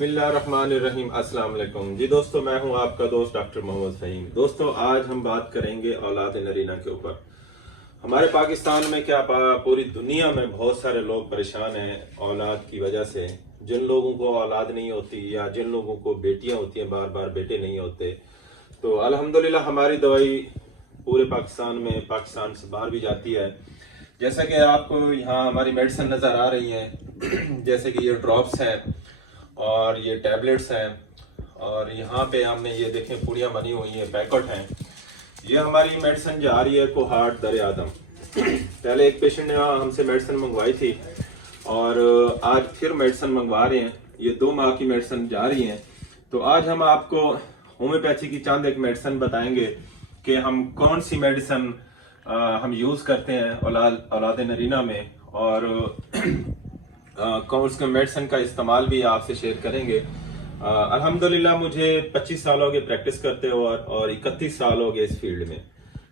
بسم اللہ الرحمن الرحیم۔ السلام علیکم جی دوستو، میں ہوں آپ کا دوست ڈاکٹر محمد فہیم۔ دوستو آج ہم بات کریں گے اولاد نرینہ کے اوپر۔ ہمارے پاکستان میں کیا پوری دنیا میں بہت سارے لوگ پریشان ہیں اولاد کی وجہ سے۔ جن لوگوں کو اولاد نہیں ہوتی یا جن لوگوں کو بیٹیاں ہوتی ہیں بار بار بیٹے نہیں ہوتے، تو الحمدللہ ہماری دوائی پورے پاکستان سے باہر بھی جاتی ہے۔ جیسا کہ آپ کو یہاں ہماری میڈیسن نظر آ رہی ہیں، جیسے کہ یہ ڈراپس ہیں اور یہ ٹیبلٹس ہیں، اور یہاں پہ ہم نے یہ دیکھیں پوڑیاں بنی ہوئی ہیں، پیکٹ ہیں۔ یہ ہماری میڈیسن جا رہی ہے کوہاٹ در آدم۔ پہلے ایک پیشنٹ نے ہم سے میڈیسن منگوائی تھی اور آج پھر میڈیسن منگوا رہے ہیں۔ یہ 2 ماہ کی میڈیسن جا رہی ہیں۔ تو آج ہم آپ کو ہومیوپیتھی کی چند ایک میڈیسن بتائیں گے کہ ہم کون سی میڈیسن ہم یوز کرتے ہیں اولاد نرینہ میں، اور کون سی میڈیسن کا استعمال بھی آپ سے شیئر کریں گے۔ الحمدللہ مجھے 25 سال ہو گئے پریکٹس کرتے اور 31 سال ہو گئے اس فیلڈ میں۔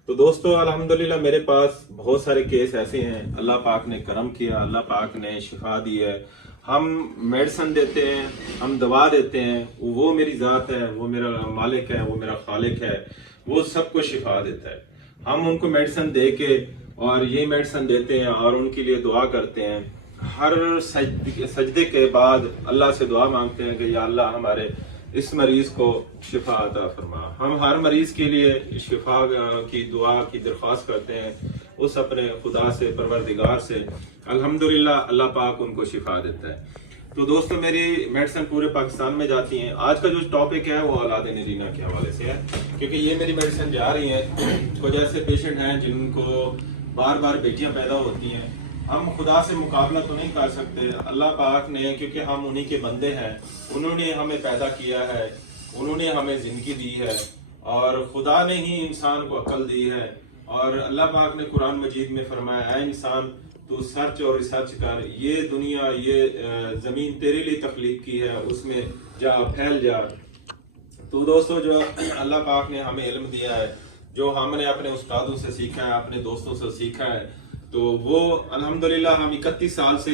تو دوستو الحمدللہ میرے پاس بہت سارے کیس ایسے ہیں، اللہ پاک نے کرم کیا، اللہ پاک نے شفا دی ہے۔ ہم میڈیسن دیتے ہیں، ہم دوا دیتے ہیں، وہ میری ذات ہے، وہ میرا مالک ہے، وہ میرا خالق ہے، وہ سب کو شفا دیتا ہے۔ ہم ان کو میڈیسن دے کے اور یہ میڈیسن دیتے ہیں اور ان کے لیے دعا کرتے ہیں۔ ہر سجدے کے بعد اللہ سے دعا مانگتے ہیں کہ یا اللہ ہمارے اس مریض کو شفا عطا فرما۔ ہم ہر مریض کے لیے شفا کی دعا کی درخواست کرتے ہیں اس اپنے خدا سے، پروردگار سے۔ الحمدللہ اللہ پاک ان کو شفا دیتا ہے۔ تو دوستو میری میڈیسن پورے پاکستان میں جاتی ہیں۔ آج کا جو ٹاپک ہے وہ اولاد نرینہ کے حوالے سے ہے، کیونکہ یہ میری میڈیسن جا رہی ہیں۔ کچھ ایسے پیشنٹ ہیں جن کو بار بار بیٹیاں پیدا ہوتی ہیں۔ ہم خدا سے مقابلہ تو نہیں کر سکتے، اللہ پاک نے، کیونکہ ہم انہی کے بندے ہیں، انہوں نے ہمیں پیدا کیا ہے، انہوں نے ہمیں زندگی دی ہے، اور خدا نے ہی انسان کو عقل دی ہے۔ اور اللہ پاک نے قرآن مجید میں فرمایا، اے انسان تو سرچ اور ریسرچ کر، یہ دنیا، یہ زمین تیرے لیے تخلیق کی ہے، اس میں جا پھیل جا۔ تو دوستو جو اللہ پاک نے ہمیں علم دیا ہے، جو ہم نے اپنے استادوں سے سیکھا ہے، اپنے دوستوں سے سیکھا ہے، تو وہ الحمدللہ ہم 31 سال سے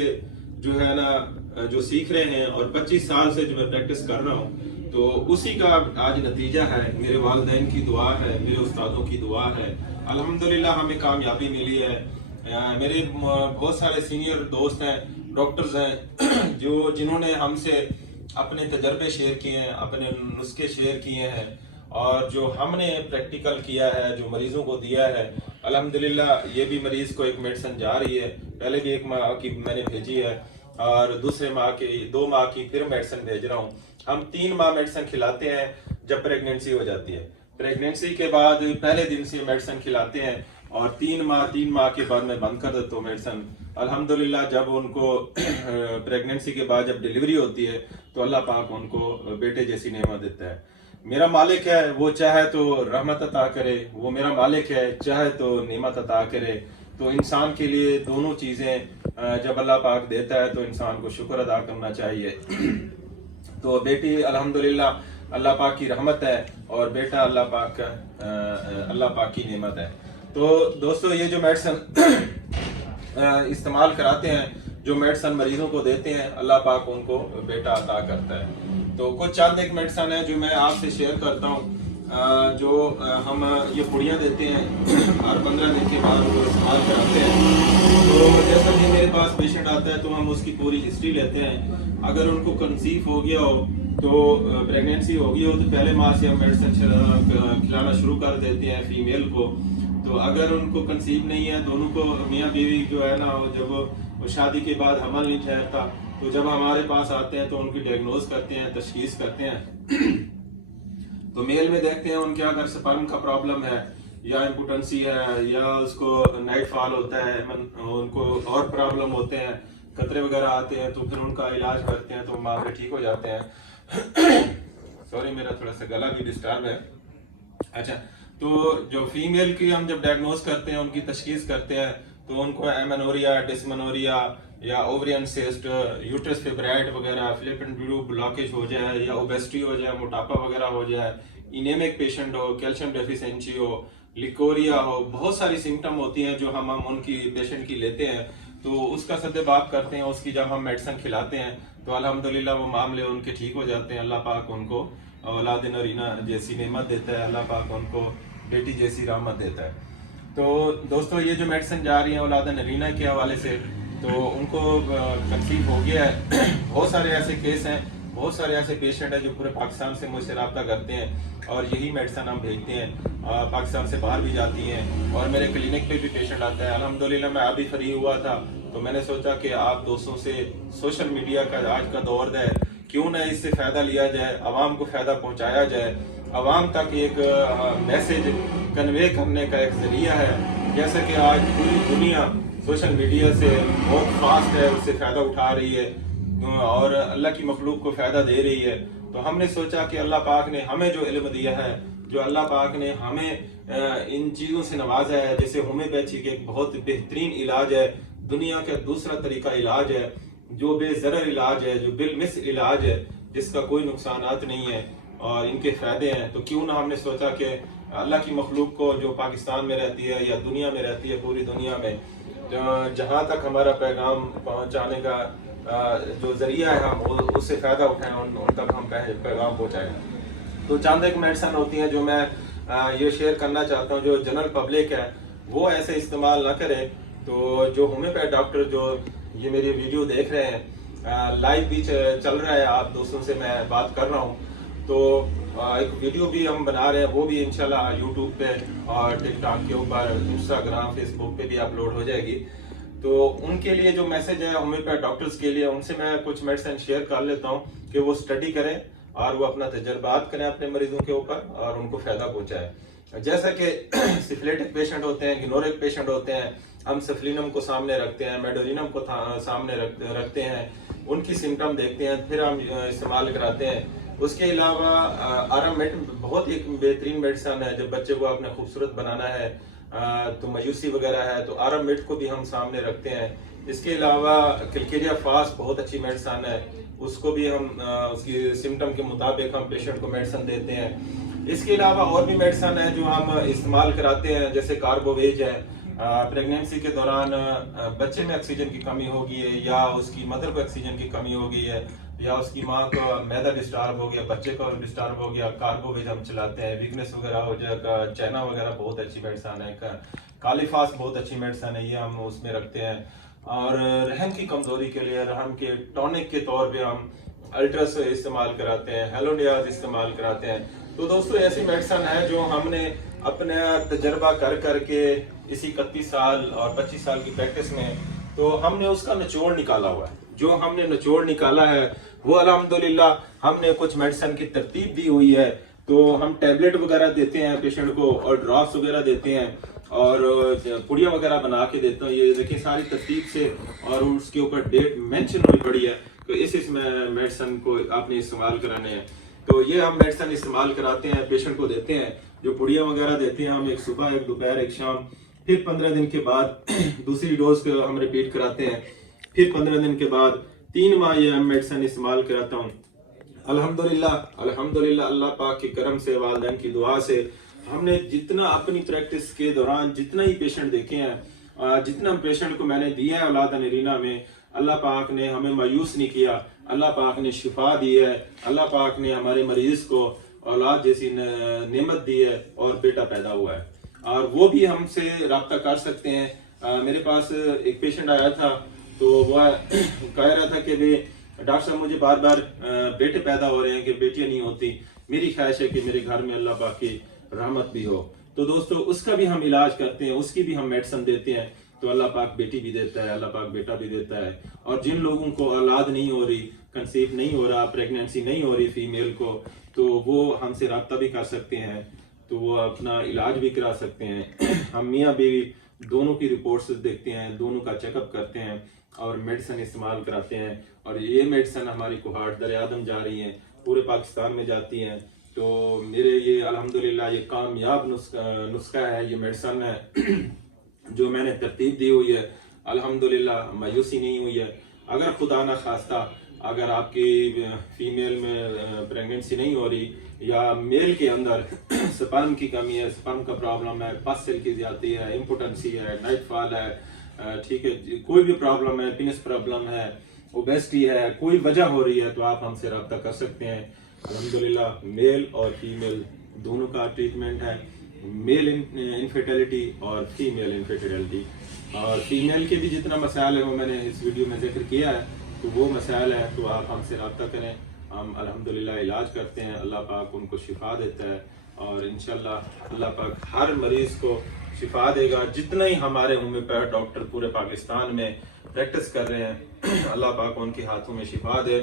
جو ہے نا جو سیکھ رہے ہیں، اور 25 سال سے جو میں پریکٹس کر رہا ہوں، تو اسی کا آج نتیجہ ہے۔ میرے والدین کی دعا ہے، میرے استادوں کی دعا ہے، الحمدللہ ہمیں کامیابی ملی ہے۔ میرے بہت سارے سینئر دوست ہیں، ڈاکٹرز ہیں، جنہوں نے ہم سے اپنے تجربے شیئر کیے ہیں، اپنے نسخے شیئر کیے ہیں، اور جو ہم نے پریکٹیکل کیا ہے، جو مریضوں کو دیا ہے، الحمدللہ یہ بھی مریض کو ایک میڈیسن جا رہی ہے۔ پہلے بھی 1 ماہ کی میں نے بھیجی ہے، اور دوسرے ماہ کی 2 ماہ کی پھر میڈیسن بھیج رہا ہوں۔ ہم 3 ماہ میڈیسن کھلاتے ہیں جب پریگننسی ہو جاتی ہے۔ پریگننسی کے بعد پہلے دن سے میڈیسن کھلاتے ہیں، اور 3 ماہ کے بعد میں بند کر دیتا ہوں میڈیسن۔ الحمدللہ جب ان کو پریگننسی کے بعد جب ڈیلیوری ہوتی ہے تو اللہ پاک ان کو بیٹے جیسی نعمت دیتا ہے۔ میرا مالک ہے، وہ چاہے تو رحمت عطا کرے، وہ میرا مالک ہے، چاہے تو نعمت عطا کرے۔ تو انسان کے لیے دونوں چیزیں جب اللہ پاک دیتا ہے تو انسان کو شکر ادا کرنا چاہیے۔ تو بیٹی الحمدللہ اللہ پاک کی رحمت ہے، اور بیٹا اللہ پاک کی نعمت ہے۔ تو دوستو یہ جو میڈیسن استعمال کراتے ہیں، جو میڈیسن مریضوں کو دیتے ہیں، اللہ پاک ان کو بیٹا عطا کرتا ہے۔ تو کچھ چند ایک میڈیسن ہے جو میں آپ سے شیئر کرتا ہوں، جو ہم یہ پوڑیاں دیتے ہیں اور 15 دن کے بعد وہ استعمال کراتے ہیں۔ تو جیسا کہ میرے پاس پیشنٹ آتا ہے تو ہم اس کی پوری ہسٹری لیتے ہیں۔ اگر ان کو کنسیو ہو گیا ہو، تو پریگننسی ہو گئی ہو، تو پہلے ماہ سے ہم میڈیسن کھلانا شروع کر دیتے ہیں فیمیل کو۔ تو اگر ان کو کنسیو نہیں ہے، دونوں کو میاں بیوی جو ہے نا، جب شادی کے بعد حمل نہیں ٹھہرتا، تو جب ہمارے پاس آتے ہیں تو ان کی ڈائگنوز کرتے ہیں، تشخیص کرتے ہیں۔ تو میل میں دیکھتے ہیں ان کے اگر سپرم کا پرابلم ہے، یا امپوٹنسی ہے، یا اس کو نائٹ فال ہوتا ہے، ان کو اور پرابلم ہوتے ہیں، قطرے وغیرہ آتے ہیں، تو پھر ان کا علاج کرتے ہیں تو معاملے ٹھیک ہو جاتے ہیں۔ سوری میرا تھوڑا سا گلا بھی ڈسٹرب ہے۔ اچھا، تو جو فیمیل کی ہم جب ڈائگنوز کرتے ہیں، ان کی تشخیص کرتے ہیں، تو ان کو ایمنوریا، ڈسمنوریا، یا اوورین سسٹ، یوٹرس فیبرائڈ وغیرہ، فلیپن ٹیوب بلاکیج ہو جائے، یا اوبیسٹی ہو جائے، موٹاپا وغیرہ ہو جائے، انیمک پیشنٹ ہو، کیلشیم ڈیفیشنسی ہو، لیکوریا ہو، بہت ساری سمٹم ہوتی ہیں جو ہم ان کی پیشنٹ کی لیتے ہیں۔ تو اس کا سدباب کرتے ہیں. اس کی جب ہم میڈیسن کھلاتے ہیں تو الحمدللہ وہ معاملے ان کے ٹھیک ہو جاتے ہیں. اللہ پاک ان کو اولاد نرینہ جیسی نعمت دیتا ہے, اللہ پاک ان کو بیٹی جیسی رحمت دیتا ہے. تو دوستو یہ جو میڈیسن جا رہی ہیں اولاد نرینہ کے حوالے سے, تو ان کو کنسیو ہو گیا ہے. بہت سارے ایسے کیس ہیں, بہت سارے ایسے پیشنٹ ہیں جو پورے پاکستان سے مجھ سے رابطہ کرتے ہیں اور یہی میڈیسن ہم بھیجتے ہیں. پاکستان سے باہر بھی جاتی ہیں اور میرے کلینک پہ بھی پیشنٹ آتا ہے. الحمدللہ میں ابھی فری ہوا تھا تو میں نے سوچا کہ آپ دوستوں سے سوشل میڈیا کا آج کا دور ہے, کیوں نہ اس سے فائدہ لیا جائے, عوام کو فائدہ پہنچایا جائے, عوام تک ایک میسج کنوے کرنے کا ایک ذریعہ ہے. جیسا کہ آج پوری دنیا سوشل میڈیا سے بہت فاسٹ ہے, اس سے فائدہ اٹھا رہی ہے اور اللہ کی مخلوق کو فائدہ دے رہی ہے. تو ہم نے سوچا کہ اللہ پاک نے ہمیں جو علم دیا ہے, جو اللہ پاک نے ہمیں ان چیزوں سے نوازا ہے, جیسے ہومیوپیتھی کے ایک بہت بہترین علاج ہے, دنیا کا دوسرا طریقہ علاج ہے, جو بے ضرر علاج ہے, جو بالمثل علاج ہے, جس کا کوئی نقصانات نہیں ہے اور ان کے فائدے ہیں. تو کیوں نہ ہم نے سوچا کہ اللہ کی مخلوق کو جو پاکستان میں رہتی ہے یا دنیا میں رہتی ہے, پوری دنیا میں جہاں تک ہمارا پیغام پہنچانے کا جو ذریعہ ہے ہم اس سے فائدہ اٹھائیں, ان تک ہم پیغام پہنچائیں. تو چند ایک میڈیسن ہوتی ہیں جو میں یہ شیئر کرنا چاہتا ہوں, جو جنرل پبلک ہے وہ ایسے استعمال نہ کرے. تو جو ہومیوپیتھ ڈاکٹر جو یہ میری ویڈیو دیکھ رہے ہیں, لائیو بھی چل رہا ہے, آپ دوستوں سے میں بات کر رہا ہوں, تو ایک ویڈیو بھی ہم بنا رہے ہیں, وہ بھی انشاءاللہ یوٹیوب پہ اور ٹک ٹاک کے اوپر, انسٹاگرام, فیس بک پہ بھی اپلوڈ ہو جائے گی. تو ان کے لیے جو میسج ہے ہومیوپیتھ ڈاکٹرز کے لیے, ان سے میں کچھ میڈیسن شیئر کر لیتا ہوں کہ وہ اسٹڈی کریں اور وہ اپنا تجربات کریں اپنے مریضوں کے اوپر اور ان کو فائدہ پہنچائیں. جیسا کہ سفلیٹک پیشنٹ ہوتے ہیں, گنورک پیشنٹ ہوتے ہیں, ہم سفلینم کو سامنے رکھتے ہیں, میڈولینم کو سامنے رکھتے ہیں, ان کی سمٹم دیکھتے ہیں, پھر ہم استعمال کراتے ہیں. اس کے علاوہ آرامٹ بہت ایک بہترین میڈیسن ہے. جب بچے کو اپنے خوبصورت بنانا ہے تو مایوسی وغیرہ ہے تو آرامٹ کو بھی ہم سامنے رکھتے ہیں. اس کے علاوہ کلکیریا فاسٹ بہت اچھی میڈیسن ہے, اس کو بھی ہم اس کی سمٹم کے مطابق ہم پیشنٹ کو میڈیسن دیتے ہیں. اس کے علاوہ اور بھی میڈیسن ہے جو ہم استعمال کراتے ہیں, جیسے کاربوویج ہے. پریگنینسی کے دوران بچے میں آکسیجن کی کمی ہوگی ہے یا اس کی مدر کو آکسیجن کی کمی ہو گئی ہے یا اس کی ماں کو میدا ڈسٹرب ہو گیا, بچے کو ڈسٹرب ہو گیا, کاربوویج ہم چلاتے ہیں. ویکنس وغیرہ ہو جائے گا, چائنا وغیرہ بہت اچھی میڈیسن ہے, کالیفاس بہت اچھی میڈیسن ہے, یہ ہم اس میں رکھتے ہیں. اور رحم کی کمزوری کے لیے رحم کے ٹونک کے طور پہ ہم الٹرس استعمال کراتے ہیں, ہیلوڈیاز استعمال کراتے ہیں. تو دوستو ایسی میڈیسن ہے جو ہم نے اپنا تجربہ کر کے اسی 31 سال اور 25 سال کی پریکٹس میں, تو ہم نے اس کا نچوڑ نکالا ہوا ہے. جو ہم نے نچوڑ نکالا ہے وہ الحمدللہ ہم نے کچھ میڈیسن کی ترتیب دی ہوئی ہے. تو ہم ٹیبلٹ وغیرہ دیتے ہیں پیشنٹ کو اور ڈراپس وغیرہ دیتے ہیں اور پڑیاں وغیرہ بنا کے دیتا ہوں. یہ دیکھیں ساری ترتیب سے اور اس کے اوپر ڈیٹ مینشن ہوئی پڑی ہے, تو اس میں میڈیسن کو آپ نے استعمال کرانے ہیں. تو یہ ہم میڈیسن استعمال کراتے ہیں, پیشنٹ کو دیتے ہیں. جو پڑیاں وغیرہ دیتے ہیں ہم ایک صبح, ایک دوپہر, ایک شام, پھر 15 دن کے بعد دوسری ڈوز کو ہم ریپیٹ کراتے ہیں. پھر 15 دن کے بعد 3 ماہ یہ میڈیسن استعمال کراتا ہوں. الحمدللہ اللہ پاک کے کرم سے, والدین کی دعا سے ہم نے جتنا اپنی پریکٹس کے دوران جتنا ہی پیشنٹ دیکھے ہیں, جتنا پیشنٹ کو میں نے دیا ہے اولاد نرینہ میں, اللہ پاک نے ہمیں مایوس نہیں کیا. اللہ پاک نے شفا دی ہے, اللہ پاک نے ہمارے مریض کو اولاد جیسی نعمت دی ہے اور بیٹا پیدا ہوا ہے. اور وہ بھی ہم سے رابطہ کر سکتے ہیں. میرے پاس ایک پیشنٹ آیا تھا تو وہ کہہ رہا تھا کہ ڈاکٹر صاحب مجھے بار بار بیٹے پیدا ہو رہے ہیں کہ بیٹیاں نہیں ہوتی, میری خواہش ہے کہ میرے گھر میں اللہ پاک کی رحمت بھی ہو. تو دوستو اس کا بھی ہم علاج کرتے ہیں, اس کی بھی ہم میڈیسن دیتے ہیں. تو اللہ پاک بیٹی بھی دیتا ہے, اللہ پاک بیٹا بھی دیتا ہے. اور جن لوگوں کو اولاد نہیں ہو رہی, کنسیو نہیں ہو رہا, پریگنینسی نہیں ہو رہی فیمیل کو, تو وہ ہم سے رابطہ بھی کر سکتے ہیں, تو وہ اپنا علاج بھی کرا سکتے ہیں. ہم میاں بیوی دونوں کی رپورٹس دیکھتے ہیں, دونوں کا چیک اپ کرتے ہیں اور میڈیسن استعمال کراتے ہیں. اور یہ میڈیسن ہماری کوہارٹ در اعظم جا رہی ہیں, پورے پاکستان میں جاتی ہیں. تو میرے یہ الحمدللہ یہ کامیاب نسخہ ہے, یہ میڈیسن ہے جو میں نے ترتیب دی ہوئی ہے. الحمدللہ مایوسی نہیں ہوئی ہے. اگر خدا نہ خواستہ اگر آپ کی فیمیل میں پریگننسی نہیں ہو رہی یا میل کے اندر سپرم کی کمی ہے, سپرم کا پرابلم ہے, پس سیل کی زیادتی ہے, امپوٹنسی ہے, نائٹ فال ہے, ٹھیک ہے، کوئی بھی پرابلم ہے، پینس پرابلم ہے، اوبیسٹی ہے، کوئی وجہ ہو رہی ہے تو آپ ہم سے رابطہ کر سکتے ہیں. الحمدللہ میل اور فیمیل دونوں کا ٹریٹمنٹ ہے، میل انفیٹیلٹی اور فیمیل انفیٹیلٹی. اور فیمیل کے بھی جتنا مسائل ہے وہ میں نے اس ویڈیو میں ذکر کیا ہے، تو وہ مسائل ہے تو آپ ہم سے رابطہ کریں. ہم الحمدللہ علاج کرتے ہیں، اللہ پاک ان کو شفا دیتا ہے، اور انشاءاللہ اللہ پاک ہر مریض کو شفا دے گا. جتنا ہی ہمارے ہومیوپیتھ ڈاکٹر پورے پاکستان میں پریکٹس کر رہے ہیں، اللہ پاک ان کے ہاتھوں میں شفا دے.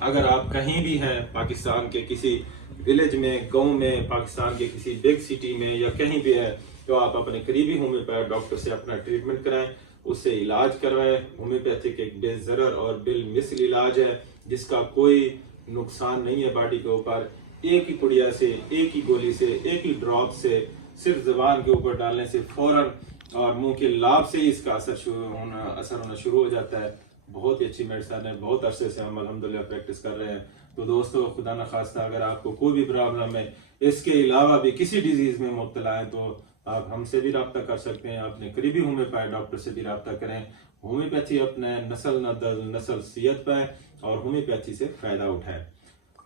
اگر آپ کہیں بھی ہیں پاکستان کے کسی ولیج میں، گاؤں میں، پاکستان کے کسی بگ سٹی میں یا کہیں بھی ہے، تو آپ اپنے قریبی ہومیوپیتھ ڈاکٹر سے اپنا ٹریٹمنٹ کرائیں، اس سے علاج کروائیں. ہومیوپیتھک ایک بے ضرر اور بالمثل علاج ہے جس کا کوئی نقصان نہیں ہے باڈی کے اوپر. ایک ہی پڑیا سے، ایک ہی گولی سے، ایک ہی ڈراپ سے، صرف زبان کے اوپر ڈالنے سے فوراً اور منہ کے لاب سے ہی اس کا اثر ہونا شروع ہو جاتا ہے. بہت ہی اچھی میڈیسن ہے، بہت عرصے سے ہم الحمدللہ پریکٹس کر رہے ہیں. تو دوستو، خدا نخواستہ اگر آپ کو کوئی بھی پرابلم ہے، اس کے علاوہ بھی کسی ڈیزیز میں مبتلا ہیں، تو آپ ہم سے بھی رابطہ کر سکتے ہیں. اپنے قریبی ہومیوپیتھ ڈاکٹر سے بھی رابطہ کریں. ہومیوپیتھی اپنے نسل نہ نسل صحت پائیں اور ہومیوپیتھی سے فائدہ اٹھائیں.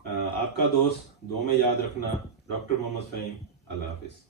آپ کا دوست، دعا میں یاد رکھنا، ڈاکٹر محمد فہیم. اللہ حافظ.